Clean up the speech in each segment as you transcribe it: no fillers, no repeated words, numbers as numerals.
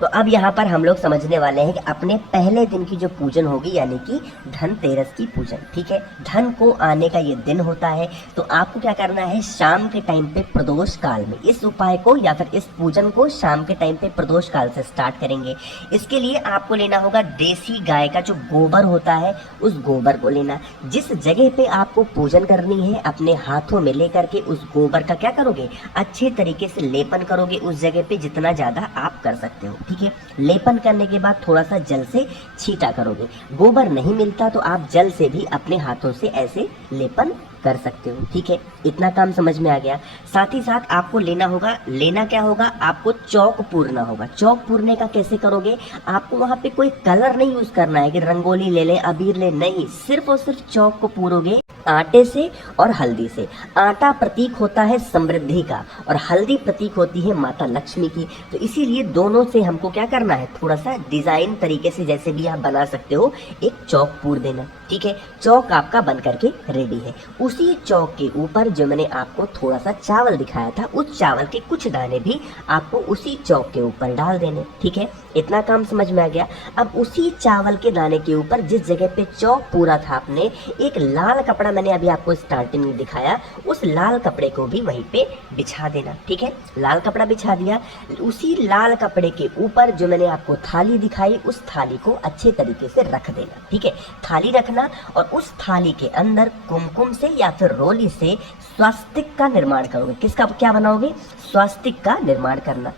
तो अब यहाँ पर हम लोग समझने वाले हैं कि अपने पहले दिन की जो पूजन होगी यानी कि धनतेरस की पूजन। ठीक है, धन को आने का ये दिन होता है। तो आपको क्या करना है, शाम के टाइम पे प्रदोष काल में इस उपाय को या फिर इस पूजन को शाम के टाइम पे प्रदोष काल से स्टार्ट करेंगे। इसके लिए आपको लेना होगा देसी गाय का जो गोबर होता है उस गोबर को लेना। जिस जगह पे आपको पूजन करनी है अपने हाथों में लेकर के उस गोबर का क्या करोगे, अच्छे तरीके से लेपन करोगे उस जगह पे जितना ज्यादा आप कर सकते हो। ठीक है, लेपन करने के बाद थोड़ा सा जल से छींटा करोगे। गोबर नहीं मिलता तो आप जल से भी अपने हाथों से ऐसे लेपन कर सकते हो। ठीक है, इतना काम समझ में आ गया। साथ ही साथ आपको लेना क्या होगा, आपको चौक पूरना होगा। चौक पूरने का कैसे करोगे, आपको वहां पे कोई कलर नहीं यूज करना है कि रंगोली ले लें, अबीर ले, नहीं, सिर्फ और सिर्फ चौक को पूरोगे आटे से और हल्दी से। आटा प्रतीक होता है समृद्धि का और हल्दी प्रतीक होती है माता लक्ष्मी की। तो इसीलिए दोनों से हमको क्या करना है, थोड़ा सा डिजाइन तरीके से जैसे भी आप बना सकते हो एक चौक पूर देना। ठीक है, चौक आपका बन करके रेडी है। उसी चौक के ऊपर जो मैंने आपको थोड़ा सा चावल दिखाया था उस चावल के कुछ दाने भी आपको उसी चौक के ऊपर डाल देने। ठीक है, इतना काम समझ में आ गया। अब उसी चावल के दाने के ऊपर जिस जगह पे चौक पूरा था आपने, एक लाल कपड़ा मैंने अभी आपको स्टार्टिंग में दिखाया, उस लाल कपड़े को भी वहीं पे बिछा देना। ठीक है, लाल कपड़ा बिछा दिया। उसी लाल कपड़े के ऊपर जो मैंने आपको थाली दिखाई उस थाली को अच्छे तरीके से रख देना। ठीक है, थाली रखना और उस थाली के अंदर कुमकुम से या फिर रोली से स्वास्तिक का निर्माण करोगे। किसका क्या बनाओगे, स्वास्तिक का निर्माण करना।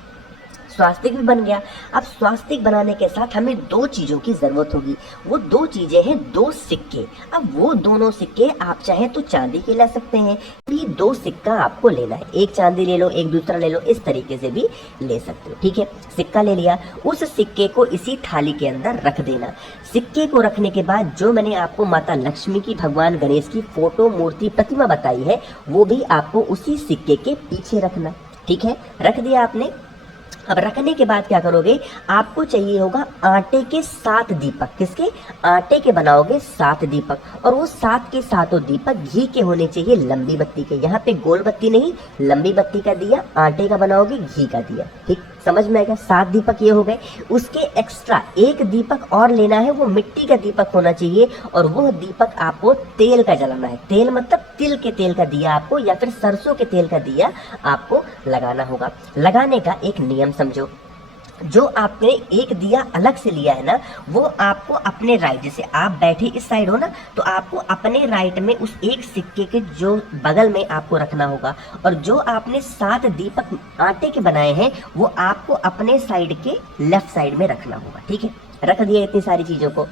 स्वास्तिक भी बन गया। अब स्वास्तिक बनाने के साथ हमें दो चीजों की जरूरत होगी। वो दो चीजें हैं दो सिक्के। अब वो दोनों सिक्के आप चाहे तो चांदी के ले सकते हैं, ये दो सिक्का आपको लेना है। एक चांदी ले लो, एक दूसरा ले लो, इस तरीके से भी ले सकते हो। ठीक है, सिक्का ले लिया। उस सिक्के को इसी थाली के अंदर रख देना। सिक्के को रखने के बाद जो मैंने आपको माता लक्ष्मी की, भगवान गणेश की फोटो, मूर्ति, प्रतिमा बताई है वो भी आपको उसी सिक्के के पीछे रखना। ठीक है, रख दिया आपने। अब रखने के बाद क्या करोगे, आपको चाहिए होगा आटे के 7 दीपक। किसके, आटे के बनाओगे 7 दीपक, और वो 7 के 7 दीपक घी के होने चाहिए, लंबी बत्ती के। यहाँ पे गोल बत्ती नहीं, लंबी बत्ती का दिया आटे का बनाओगे, घी का दिया। ठीक, समझ में आएगा। 7 दीपक ये हो गए। उसके एक्स्ट्रा एक दीपक और लेना है, वो मिट्टी का दीपक होना चाहिए, और वो दीपक आपको तेल का जलाना है। तेल मतलब तिल के तेल का दिया आपको, या फिर सरसों के तेल का दिया आपको लगाना होगा। लगाने का एक नियम समझो, जो आपने एक दिया अलग से लिया है ना, वो आपको अपने राइट, जैसे आप बैठे इस साइड हो ना, तो आपको अपने राइट में उस एक सिक्के के जो बगल में आपको रखना होगा, और जो आपने 7 दीपक आटे के बनाए हैं वो आपको अपने साइड के लेफ्ट साइड में रखना होगा। ठीक है, रख दिया इतनी सारी चीजों को।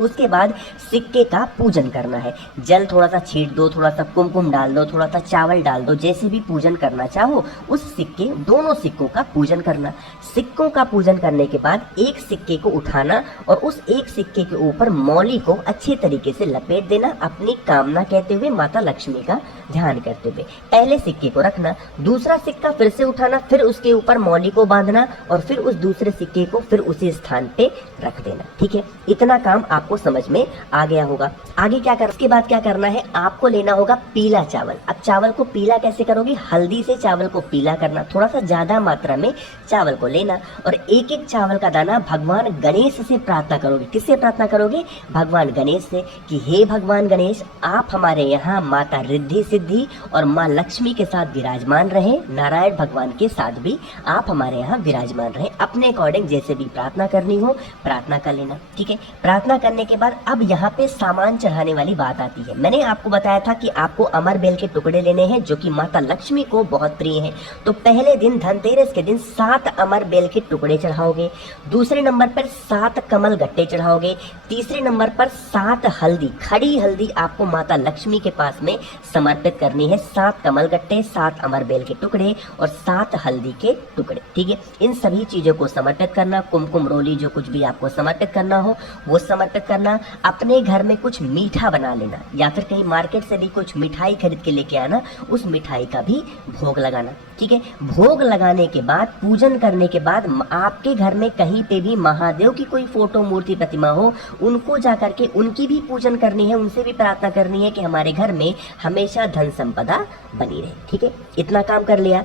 उसके बाद सिक्के का पूजन करना है। जल थोड़ा सा छीट दो, थोड़ा सा कुमकुम डाल दो, थोड़ा सा चावल डाल दो, जैसे भी पूजन करना चाहो उस सिक्के, दोनों सिक्कों का पूजन करना। सिक्कों का पूजन करने के बाद एक सिक्के को उठाना और उस एक सिक्के के ऊपर मौली को अच्छे तरीके से लपेट देना, अपनी कामना कहते हुए, माता लक्ष्मी का ध्यान करते हुए। पहले सिक्के को रखना, दूसरा सिक्का फिर से उठाना, फिर उसके ऊपर मौली को बांधना और फिर उस दूसरे सिक्के को फिर उसी स्थान पे रख देना। ठीक है, इतना काम आपको समझ में आ गया होगा। आगे क्या कर, उसके बाद क्या करना है, आपको लेना होगा पीला चावल। अब चावल को पीला कैसे करोगे, हल्दी से चावल को पीला करना। थोड़ा सा ज्यादा मात्रा में चावल को लेना और एक एक चावल का दाना भगवान गणेश से प्रार्थना करोगे। किससे प्रार्थना करोगे, भगवान गणेश से, कि हे भगवान गणेश, आप हमारे यहाँ माता रिद्धि सिद्धि और माँ लक्ष्मी के साथ विराजमान रहे, नारायण भगवान के साथ भी आप हमारे यहाँ विराजमान रहे। अपने अकॉर्डिंग जैसे भी प्रार्थना करनी हो प्रार्थना कर लेना। ठीक है, प्रार्थना करने के बाद अब यहाँ पे सामान चढ़ाने वाली बात आती है। मैंने आपको बताया था कि आपको अमर बेल के टुकड़े लेने हैं जो कि माता लक्ष्मी को बहुत प्रिय हैं। तो पहले दिन धनतेरस के दिन 7 अमर बेल के टुकड़े चढ़ाओगे। दूसरे नंबर पर 7 कमल गट्टे चढ़ाओगे। तीसरे नंबर पर 7 हल्दी, खड़ी हल्दी आपको माता लक्ष्मी के पास में समर्पित करनी है। 7 कमल गट्टे, 7 अमर बेल के टुकड़े और 7 हल्दी के टुकड़े। ठीक है, इन सभी चीजों को समर्पित करना। कुमकुम, रोली, जो कुछ भी आपको समर्पित करना हो वो समर्पित करना। अपने घर में कुछ मीठा बना लेना, या फिर कहीं मार्केट से भी कुछ मिठाई खरीद के लेके आना, उस मिठाई का भी भोग लगाना। ठीक है, भोग लगाने के बाद, पूजन करने के बाद, आपके घर में कहीं पे भी महादेव की कोई फोटो, मूर्ति, प्रतिमा हो, उनको जाकर के उनकी भी पूजन करनी है, उनसे भी प्रार्थना करनी है कि हमारे घर में हमेशा धन संपदा बनी रहे। ठीक है, इतना काम कर लिया।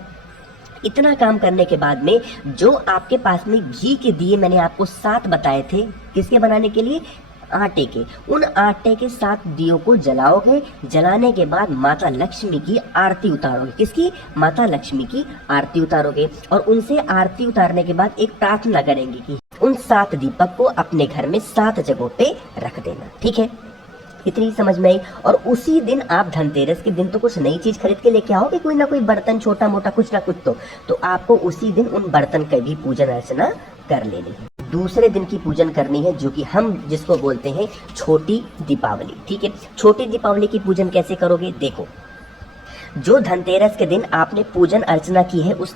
इतना काम करने के बाद में जो आपके पास में घी के दिए मैंने आपको 7 बताए थे, किसके बनाने के लिए? आटे के। उन आटे के 7 दियों को जलाओगे। जलाने के बाद माता लक्ष्मी की आरती उतारोगे। किसकी? माता लक्ष्मी की आरती उतारोगे। और उनसे आरती उतारने के बाद एक प्रार्थना करेंगे कि उन 7 दीपक को अपने घर में 7 जगहों पे रख देना। ठीक है, इतनी समझ में आई। और उसी दिन आप धनतेरस के दिन तो कुछ नई चीज खरीद के लेके आओगे, कोई ना कोई बर्तन, छोटा मोटा कुछ ना कुछ तो आपको उसी दिन उन बर्तन का भी पूजन अर्चना कर लेनी है। दूसरे दिन की पूजन करनी है, जो कि हम जिसको बोलते हैं छोटी दीपावली। ठीक है, छोटी दीपावली की पूजन कैसे करोगे? देखो, जो धनतेरस के दिन आपने पूजन अर्चना की है उस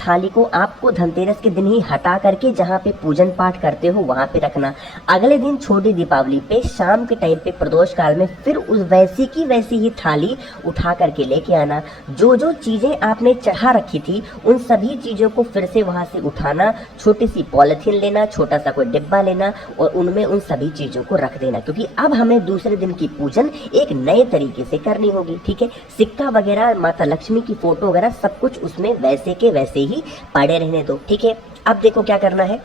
थाली को आपको धनतेरस के दिन ही हटा करके जहाँ पे पूजन पाठ करते हो वहां पे रखना। अगले दिन छोटी दीपावली पे शाम के टाइम पे प्रदोष काल में फिर उस वैसी ही थाली उठा करके लेके आना। जो चीजें आपने चढ़ा रखी थी उन सभी चीजों को फिर से वहां से उठाना, छोटी सी पॉलिथीन लेना, छोटा सा कोई डिब्बा लेना और उनमें उन सभी चीजों को रख देना, क्योंकि अब हमें दूसरे दिन की पूजन एक नए तरीके से करनी होगी। ठीक है, सिक्का वगैरह, माता लक्ष्मी की फोटो वगैरह सब कुछ उसमें वैसे के वैसे ही पड़े रहने दो। ठीक है, अब देखो क्या करना है।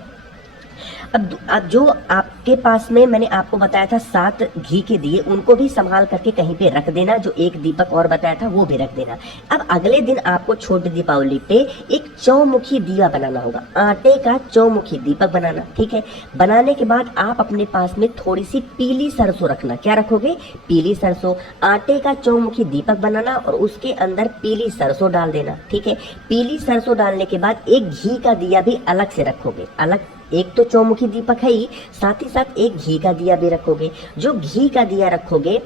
अब जो आपके पास में मैंने आपको बताया था 7 घी के दिए, उनको भी संभाल करके कहीं पे रख देना। जो एक दीपक और बताया था वो भी रख देना। अब अगले दिन आपको छोटी दीपावली पे एक चौमुखी दिया बनाना होगा, आटे का चौमुखी दीपक बनाना। ठीक है, बनाने के बाद आप अपने पास में थोड़ी सी पीली सरसों रखना। क्या रखोगे? पीली सरसों। आटे का चौमुखी दीपक बनाना और उसके अंदर पीली सरसों डाल देना। ठीक है, पीली सरसों डालने के बाद एक घी का दिया भी अलग से रखोगे। अलग, एक तो चौमुखी दीपक है ही, साथ ही साथ एक घी का दिया भी रखोगे। जो घी का दिया रखोगे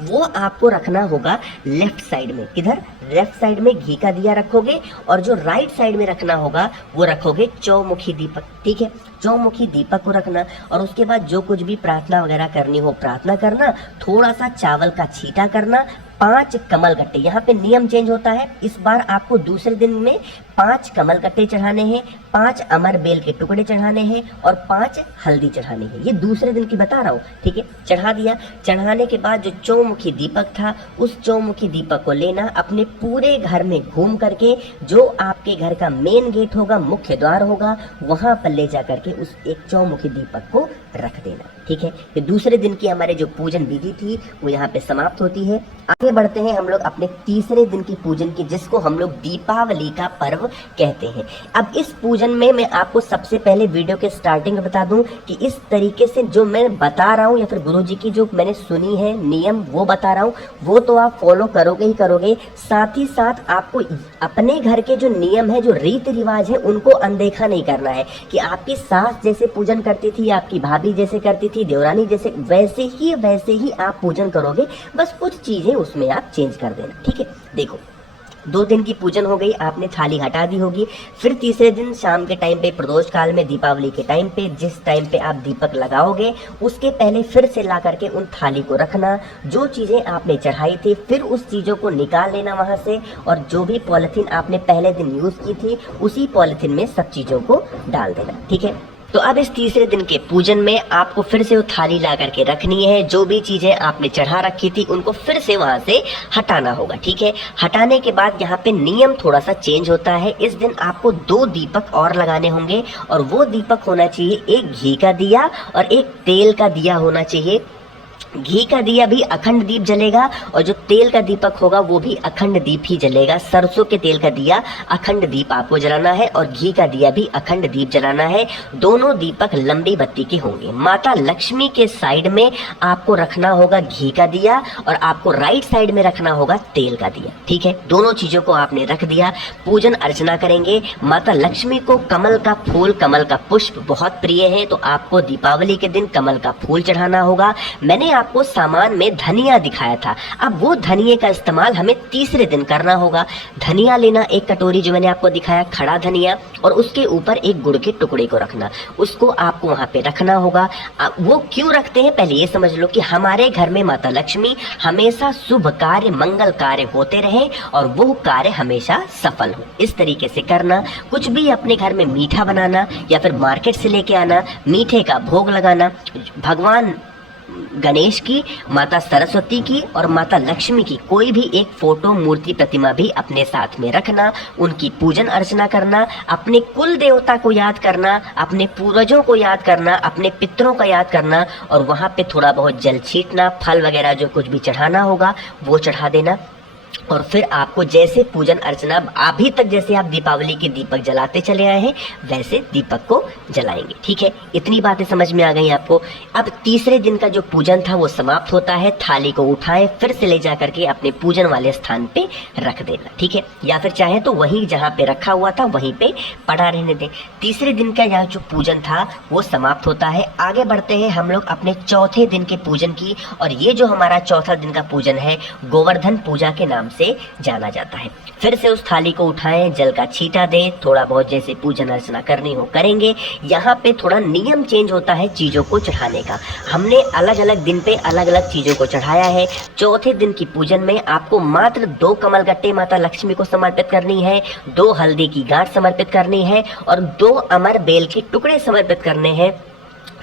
वो आपको रखना होगा लेफ्ट साइड में। किधर? लेफ्ट साइड में घी का दिया रखोगे और जो राइट साइड में रखना होगा वो रखोगे चौमुखी दीपक। ठीक है, चौमुखी दीपक को रखना और उसके बाद जो कुछ भी प्रार्थना वगैरह करनी हो प्रार्थना करना, थोड़ा सा चावल का छींटा करना, 5 कमल गट्टे। यहाँ पे नियम चेंज होता है, इस बार आपको दूसरे दिन में 5 कमल गट्टे चढ़ाने हैं, 5 अमर बेल के टुकड़े चढ़ाने हैं और 5 हल्दी चढ़ानी है। ये दूसरे दिन की बता रहा हूँ। ठीक है, चढ़ा दिया। चढ़ाने के बाद जो चौमुखी दीपक था उस चौमुखी दीपक को लेना, अपने पूरे घर में घूम करके जो आपके घर का मेन गेट होगा, मुख्य द्वार होगा, वहां पर ले जा करके उस एक चौमुखी दीपक को रख देना। ठीक है, ये दूसरे दिन की हमारे जो पूजन विधि थी वो यहाँ पे समाप्त होती है। आगे बढ़ते हैं हम लोग अपने तीसरे दिन की पूजन की, जिसको हम लोग दीपावली का पर्व कहते हैं। अब इस पूजन में मैं आपको सबसे पहले वीडियो के स्टार्टिंग में बता दूं कि इस तरीके से जो मैं बता रहा हूं या फिर गुरुजी की जो मैंने सुनी है नियम वो बता रहा हूं, वो तो आप फॉलो करोगे ही करोगे। साथ ही साथ आपको अपने घर के जो नियम है, जो रीति रिवाज है, उनको अनदेखा नहीं करना है कि आपकी सास जैसे पूजन करती थी, आपकी भाभी जैसे करती थी, देवरानी जैसे, वैसे ही आप पूजन करोगे। बस कुछ चीजें उसमें आप चेंज कर देना। ठीक है, देखो 2 दिन की पूजन हो गई, आपने थाली हटा दी होगी। फिर तीसरे दिन शाम के टाइम पे, प्रदोष काल में, दीपावली के टाइम पे, जिस टाइम पे आप दीपक लगाओगे उसके पहले फिर से ला करके उन थाली को रखना। जो चीजें आपने चढ़ाई थी फिर उस चीजों को निकाल लेना वहां से, और जो भी पॉलिथीन आपने पहले दिन यूज की थी उसी पॉलिथीन में सब चीजों को डाल देना। ठीक है, तो अब इस तीसरे दिन के पूजन में आपको फिर से वो थाली ला करके रखनी है। जो भी चीजें आपने चढ़ा रखी थी उनको फिर से वहां से हटाना होगा। ठीक है, हटाने के बाद यहाँ पे नियम थोड़ा सा चेंज होता है। इस दिन आपको 2 दीपक और लगाने होंगे और वो दीपक होना चाहिए एक घी का दिया और एक तेल का दिया होना चाहिए। घी का दिया भी अखंड दीप जलेगा और जो तेल का दीपक होगा वो भी अखंड दीप ही जलेगा। सरसों के तेल का दिया अखंड दीप आपको जलाना है और घी का दिया भी अखंड दीप जलाना है। दोनों दीपक लंबी बत्ती के होंगे। माता लक्ष्मी के साइड में आपको रखना होगा घी का दिया और आपको राइट साइड में रखना होगा तेल का दिया। ठीक है, दोनों चीजों को आपने रख दिया। पूजन अर्चना करेंगे। माता लक्ष्मी को कमल का फूल, कमल का पुष्प बहुत प्रिय है, तो आपको दीपावली के दिन कमल का फूल चढ़ाना होगा। मैंने आपको सामान में धनिया दिखाया था, अब वो धनिये का इस्तेमाल हमें तीसरे दिन करना होगा। धनिया लेना, एक कटोरी जो मैंने आपको दिखाया खड़ा धनिया, और उसके ऊपर एक गुड़ के टुकड़े को रखना, उसको आपको वहां पे रखना होगा। वो क्यों रखते हैं पहले ये समझ लो कि हमारे घर में माता लक्ष्मी हमेशा शुभ कार्य, मंगल कार्य होते रहे और वो कार्य हमेशा सफल हो। इस तरीके से करना। कुछ भी अपने घर में मीठा बनाना या फिर मार्केट से लेके आना, मीठे का भोग लगाना, भगवान गणेश की, माता सरस्वती की और माता लक्ष्मी की कोई भी एक फोटो, मूर्ति, प्रतिमा भी अपने साथ में रखना, उनकी पूजन अर्चना करना, अपने कुल देवता को याद करना, अपने पूर्वजों को याद करना, अपने पितरों का याद करना और वहाँ पे थोड़ा बहुत जल छीटना, फल वगैरह जो कुछ भी चढ़ाना होगा वो चढ़ा देना। और फिर आपको जैसे पूजन अर्चना, अभी तक जैसे आप दीपावली के दीपक जलाते चले आए हैं वैसे दीपक को जलाएंगे। ठीक है, इतनी बातें समझ में आ गई आपको। अब तीसरे दिन का जो पूजन था वो समाप्त होता है। थाली को उठाएं, फिर से ले जा करके अपने पूजन वाले स्थान पे रख देना। ठीक है, या फिर चाहे तो वहीं जहाँ पे रखा हुआ था वहीं पे पड़ा रहने दें। तीसरे दिन का यहाँ जो पूजन था वो समाप्त होता है। आगे बढ़ते हैं हम लोग अपने चौथे दिन के पूजन की, और ये जो हमारा चौथा दिन का पूजन है गोवर्धन पूजा के नाम से जाना जाता है। फिर से उस थाली को उठाएं, जल का छींटा दें, थोड़ा बहुत जैसे पूजन अर्चना करनी हो करेंगे। यहाँ पे थोड़ा नियम चेंज होता है चीजों को चढ़ाने का। हमने अलग अलग दिन पे अलग अलग चीजों को चढ़ाया है। चौथे दिन की पूजन में आपको मात्र 2 कमल गट्टे माता लक्ष्मी को समर्पित करनी है, 2 हल्दी की गांठ समर्पित करनी है और 2 अमर बेल के टुकड़े समर्पित करने हैं।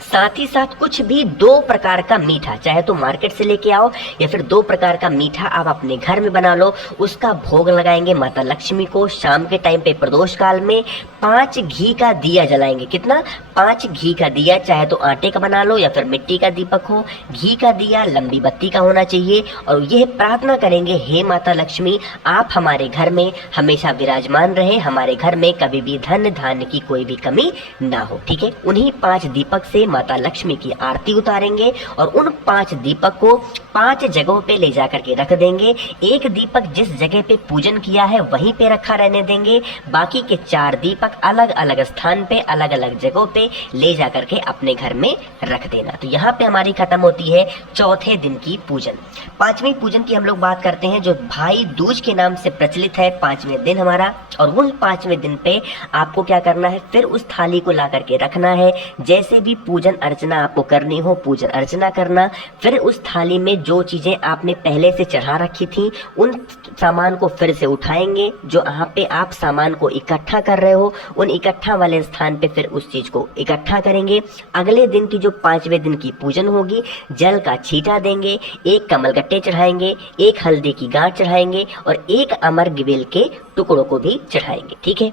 साथ ही साथ कुछ भी 2 प्रकार का मीठा, चाहे तो मार्केट से लेके आओ या फिर 2 प्रकार का मीठा आप अपने घर में बना लो, उसका भोग लगाएंगे माता लक्ष्मी को। शाम के टाइम पे प्रदोष काल में 5 घी का दिया जलाएंगे। कितना? 5 घी का दिया, चाहे तो आटे का बना लो या फिर मिट्टी का दीपक हो। घी का दिया लंबी बत्ती का होना चाहिए और यह प्रार्थना करेंगे, हे माता लक्ष्मी आप हमारे घर में हमेशा विराजमान रहे, हमारे घर में कभी भी धन धान्य की कोई भी कमी ना हो। ठीक है, उन्हीं 5 दीपक से माता लक्ष्मी की आरती उतारेंगे और उन 5 दीपक को 5 जगहों पे ले जाकर के रख देंगे। एक दीपक जिस जगह पे पूजन किया है वहीं पे रखा रहने देंगे, बाकी के 4 दीपक अलग अलग स्थान पे अलग अलग जगहों पे ले जाकर के अपने घर में रख देना। तो यहाँ पे हमारी खत्म होती है चौथे दिन की पूजन। 5वें पूजन की हम लोग बात करते हैं जो भाई दूज के नाम से प्रचलित है 5वें दिन हमारा। और वही 5वें दिन पे आपको क्या करना है, फिर उस थाली को ला करके रखना है। जैसे भी पूजन अर्चना आपको करनी हो पूजन अर्चना करना, फिर उस थाली में जो चीजें आपने पहले से चढ़ा रखी थी उन सामान को फिर से उठाएंगे। जो यहाँ पे आप सामान को इकट्ठा कर रहे हो उन इकट्ठा वाले स्थान पे फिर उस चीज को इकट्ठा करेंगे। अगले दिन की जो 5वें दिन की पूजन होगी जल का छींटा देंगे, 1 कमलगट्टे चढ़ाएंगे, 1 हल्दी की गांठ चढ़ाएंगे और 1 अमर बेल के टुकड़ों को भी चढ़ाएंगे। ठीक है,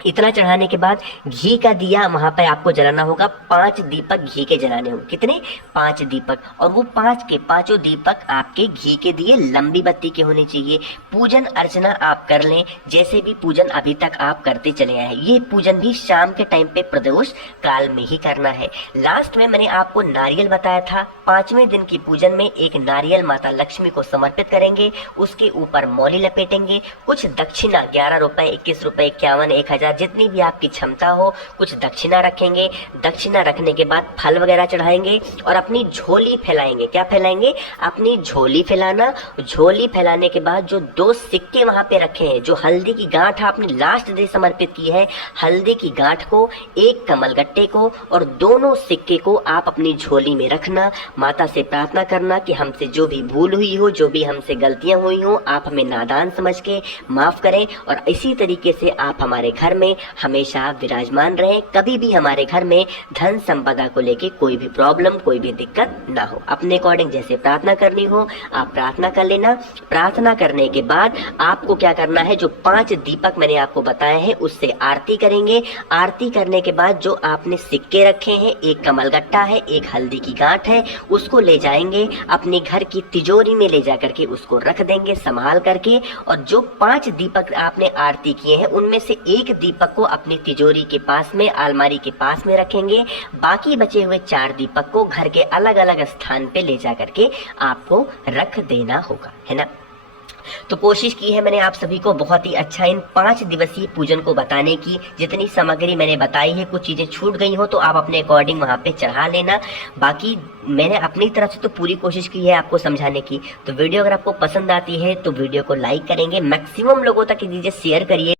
इतना चढ़ाने के बाद घी का दिया वहां पर आपको जलाना होगा। 5 दीपक घी के जलाने होंगे। कितने? 5 दीपक, और वो 5 के 5 दीपक आपके घी के दिए लंबी बत्ती के होने चाहिए। पूजन अर्चना आप कर लें जैसे भी पूजन अभी तक आप करते चले आए हैं। ये पूजन भी शाम के टाइम पे प्रदोष काल में ही करना है। लास्ट में मैंने आपको नारियल बताया था। 5वें दिन की पूजन में एक नारियल माता लक्ष्मी को समर्पित करेंगे, उसके ऊपर मौली लपेटेंगे, कुछ दक्षिणा 11 रुपए, 21 रुपए, 51, 1000 जितनी भी आपकी क्षमता हो कुछ दक्षिणा रखेंगे। दक्षिणा रखने के बाद फल वगैरह चढ़ाएंगे और अपनी झोली फैलाएंगे। क्या फैलाएंगे? अपनी झोली फैलाना। झोली फैलाने के बाद जो 2 सिक्के वहां पे रखे हैं, जो हल्दी की गांठ आपने लास्ट डे समर्पित की है, हल्दी की गांठ को, 1 कमलगट्टे को और दोनों सिक्के को आप अपनी झोली में रखना। माता से प्रार्थना करना कि हमसे जो भी भूल हुई हो, जो भी हमसे गलतियां हुई हो, आप हमें नादान समझ के माफ करें और इसी तरीके से आप हमारे घर में हमेशा विराजमान रहें। कभी भी हमारे घर में धन संपदा को लेके कोई भी प्रॉब्लम, कोई भी दिक्कत ना हो। अपने अकॉर्डिंग जैसे प्रार्थना करनी हो आप प्रार्थना कर लेना। प्रार्थना करने के बाद आपको क्या करना है, जो 5 दीपक मैंने आपको बताए हैं उससे आरती करेंगे। आरती करने के बाद जो आपने सिक्के रखे हैं, 1 कमलगट्टा है, 1 हल्दी की गांठ है, उसको ले जाएंगे अपने घर की तिजोरी में ले जाकर के उसको रख देंगे संभाल करके। और जो 5 दीपक आपने आरती किए हैं उनमें से 1 दीपक को अपनी तिजोरी के पास में, अलमारी के पास में रखेंगे। बाकी बचे हुए 4 दीपक को घर के अलग अलग स्थान पे ले जा करके आपको रख देना होगा, है ना। तो कोशिश की है मैंने आप सभी को बहुत ही अच्छा इन 5 दिवसीय पूजन को बताने की। जितनी सामग्री मैंने बताई है, कुछ चीजें छूट गई हो तो आप अपने अकॉर्डिंग वहां पे चढ़ा लेना। बाकी मैंने अपनी तरफ से तो पूरी कोशिश की है आपको समझाने की। तो वीडियो अगर आपको पसंद आती है तो वीडियो को लाइक करेंगे, मैक्सिमम लोगों तक दीजिए, शेयर करिए।